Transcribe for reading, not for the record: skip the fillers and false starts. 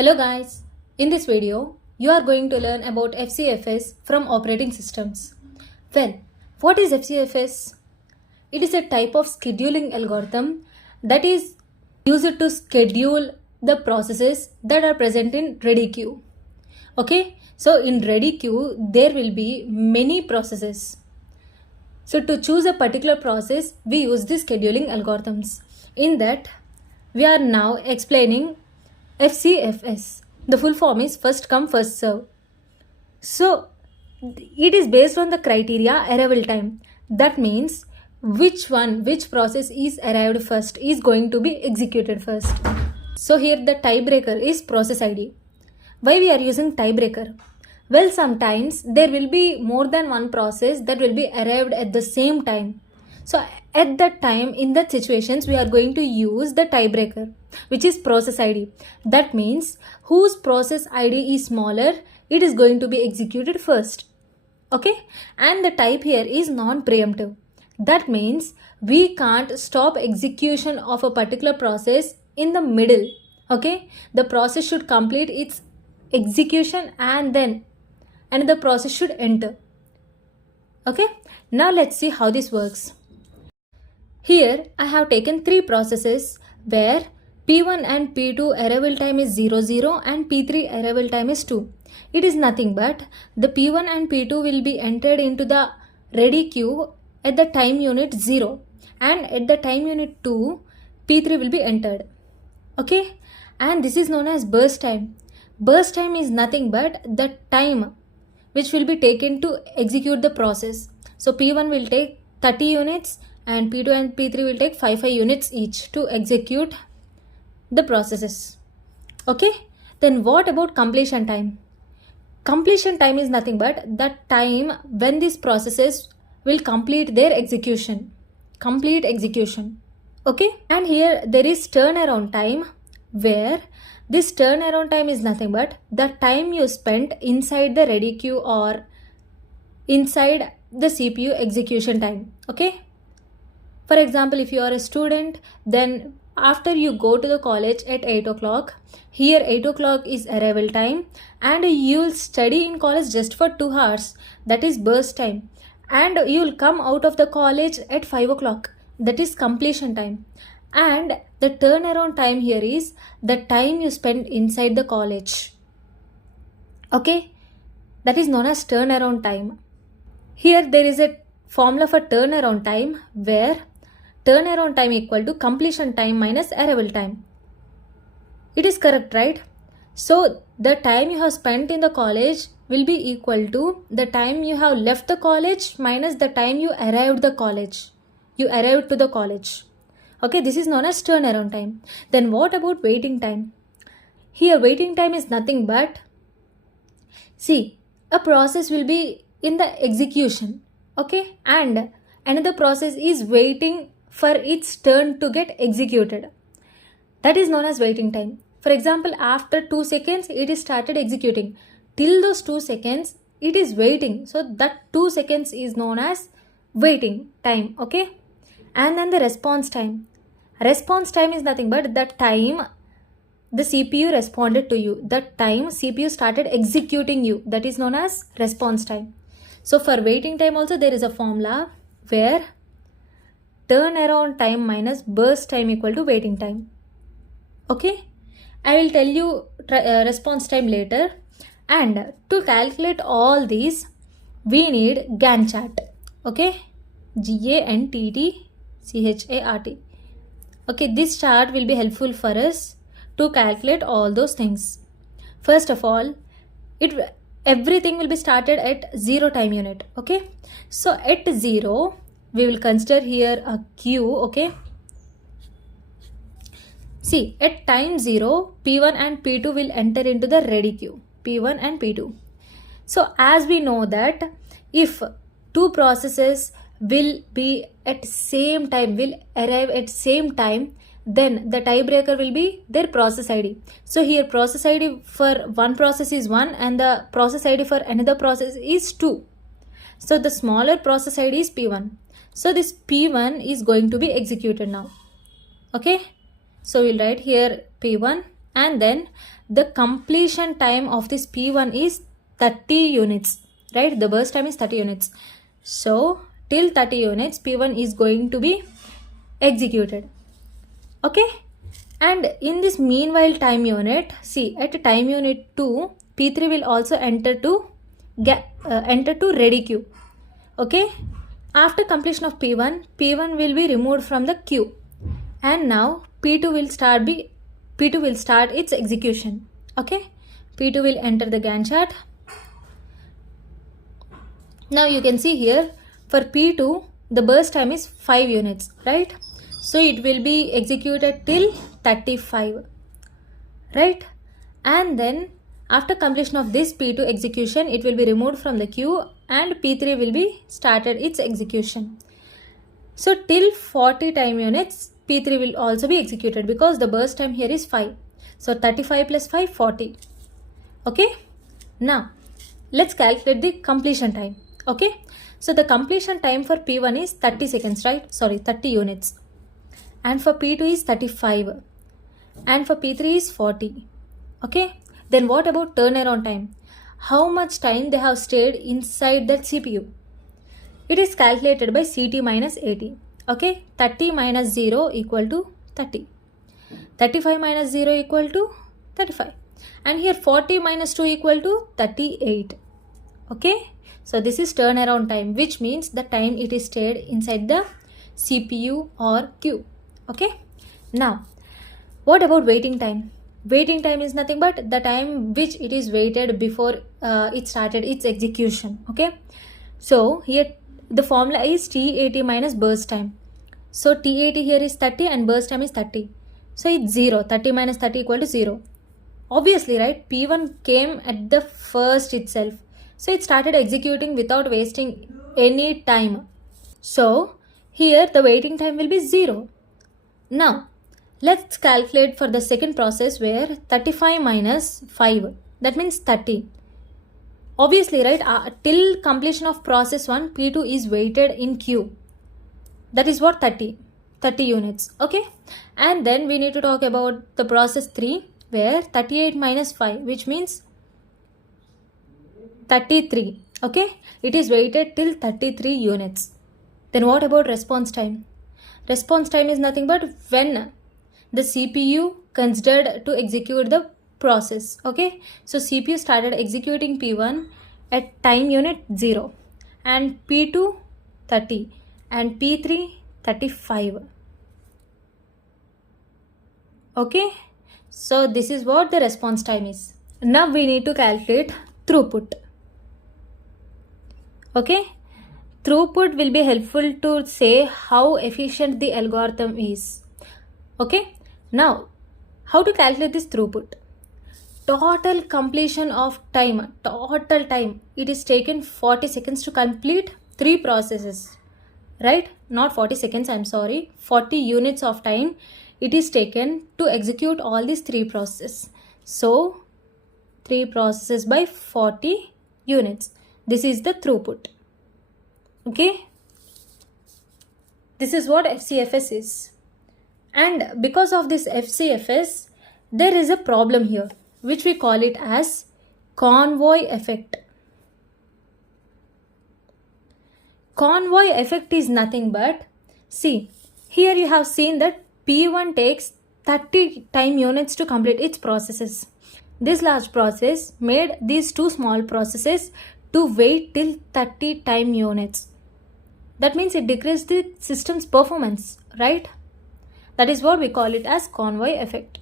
Hello guys, in this video you are going to learn about FCFS from operating systems. Well, what is FCFS? It is a type of scheduling algorithm that is used to schedule the processes that are present in ready queue. Okay, so in ready queue there will be many processes. So to choose a particular process we use the scheduling algorithms. In that we are now explaining FCFS. The full form is first come first serve. So it is based on the criteria arrival time. That means which process is arrived first is going to be executed first. So here the tiebreaker is process ID. Why we are using tiebreaker? Well, sometimes there will be more than one process that will be arrived at the same time. So at that time, in that situations, we are going to use the tiebreaker, which is process ID. That means whose process ID is smaller, it is going to be executed first. Okay, and the type here is non-preemptive. That means we can't stop execution of a particular process in the middle. Okay, the process should complete its execution and then another process should enter. Okay, now let's see how this works. Here I have taken three processes where P1 and P2 arrival time is 00 and P3 arrival time is 2. It is nothing but the P1 and P2 will be entered into the ready queue at the time unit 0 and at the time unit 2 P3 will be entered. Okay, and this is known as burst time. Burst time is nothing but the time which will be taken to execute the process. So P1 will take 30 units and P2 and P3 will take 5 units each to execute the processes. Okay, then what about completion time? Completion time is nothing but the time when these processes will complete their execution. Complete execution. Okay, and here there is turnaround time, where this turnaround time is nothing but the time you spent inside the ready queue or inside the CPU execution time. Okay, for example, if you are a student, then after you go to the college at 8 o'clock, here 8 o'clock is arrival time and you will study in college just for 2 hours, that is burst time, and you will come out of the college at 5 o'clock, that is completion time. And the turnaround time here is the time you spend inside the college. Okay, that is known as turnaround time. Here there is a formula for turnaround time where turnaround time equal to completion time minus arrival time. It is correct, right? So the time you have spent in the college will be equal to the time you have left the college minus the time you arrived the college. You arrived to the college. Okay, this is known as turnaround time. Then what about waiting time? Here waiting time is nothing but, see, a process will be in the execution, okay, and another process is waiting for its turn to get executed. That is known as waiting time. For example, after 2 seconds it is started executing. Till those 2 seconds it is waiting. So that 2 seconds is known as waiting time. Okay, and then the response time. Response time is nothing but the time the CPU responded to you, that time CPU started executing you, that is known as response time. So for waiting time also there is a formula where turnaround time minus burst time equal to waiting time. Okay, I will tell you response time later. And to calculate all these we need Gantt chart. Okay, GANTTCHART. Okay, this chart will be helpful for us to calculate all those things. First of all, everything will be started at 0 time unit. Okay, so at 0 we will consider here a queue. Okay, see, at time 0 P1 and P2 will enter into the ready queue, P1 and P2. So as we know that if two processes will be at same time, will arrive at same time, then the tiebreaker will be their process ID. So here process ID for one process is 1 and the process ID for another process is 2. So the smaller process ID is P1. So this P1 is going to be executed now. Okay, so we'll write here P1 and then the completion time of this P1 is 30 units, right? The burst time is 30 units. So till 30 units, P1 is going to be executed. Okay? And in this meanwhile time unit, see, at time unit 2, P3 will also enter to ready queue. Okay? After completion of P1 will be removed from the queue. And now P2 will start its execution. Okay? P2 will enter the Gantt chart. Now you can see here, for P2, the burst time is 5 units, right? So it will be executed till 35, right? And then after completion of this P2 execution, it will be removed from the queue and P3 will be started its execution. So till 40 time units, P3 will also be executed because the burst time here is 5. So 35 plus 5, 40. Okay? Now, let's calculate the completion time. Okay? So the completion time for P1 is 30 seconds, right? Sorry, 30 units. And for P2 is 35. And for P3 is 40. Okay? Then what about turnaround time? How much time they have stayed inside that CPU? It is calculated by CT minus AT. Okay? 30 minus 0 equal to 30. 35 minus 0 equal to 35. And here 40 minus 2 equal to 38. Okay? So this is turnaround time, which means the time it is stayed inside the CPU or queue. Okay? Now, what about waiting time? Waiting time is nothing but the time which it is waited before it started its execution. Okay? So here the formula is TAT minus burst time. So TAT here is 30 and burst time is 30. So it's 0. 30 minus 30 equal to 0. Obviously, right? P1 came at the first itself. So it started executing without wasting any time. So here the waiting time will be 0. Now let's calculate for the second process where 35 minus 5. That means 30. Obviously, right? Till completion of process 1, P2 is waited in queue. That is what 30 units. Okay? And then we need to talk about the process 3 where 38 minus 5, which means 33. Okay? It is waited till 33 units. Then what about response time? Response time is nothing but when the CPU considered to execute the process. Okay? So CPU started executing P1 at time unit 0 and P2 30 and P3 35. Okay? So this is what the response time is. Now we need to calculate throughput. Okay? Throughput will be helpful to say how efficient the algorithm is. Okay? Now, how to calculate this throughput? Total completion of time, total time, it is taken 40 seconds to complete 3 processes. Right? Not 40 seconds, I'm sorry. 40 units of time it is taken to execute all these 3 processes. So, 3 processes by 40 units. This is the throughput. Okay? This is what FCFS is. And because of this FCFS, there is a problem here, which we call it as convoy effect. Convoy effect is nothing but, see, here you have seen that P1 takes 30 time units to complete its processes. This large process made these 2 small processes to wait till 30 time units. That means it decreased the system's performance, right? That is what we call it as convoy effect.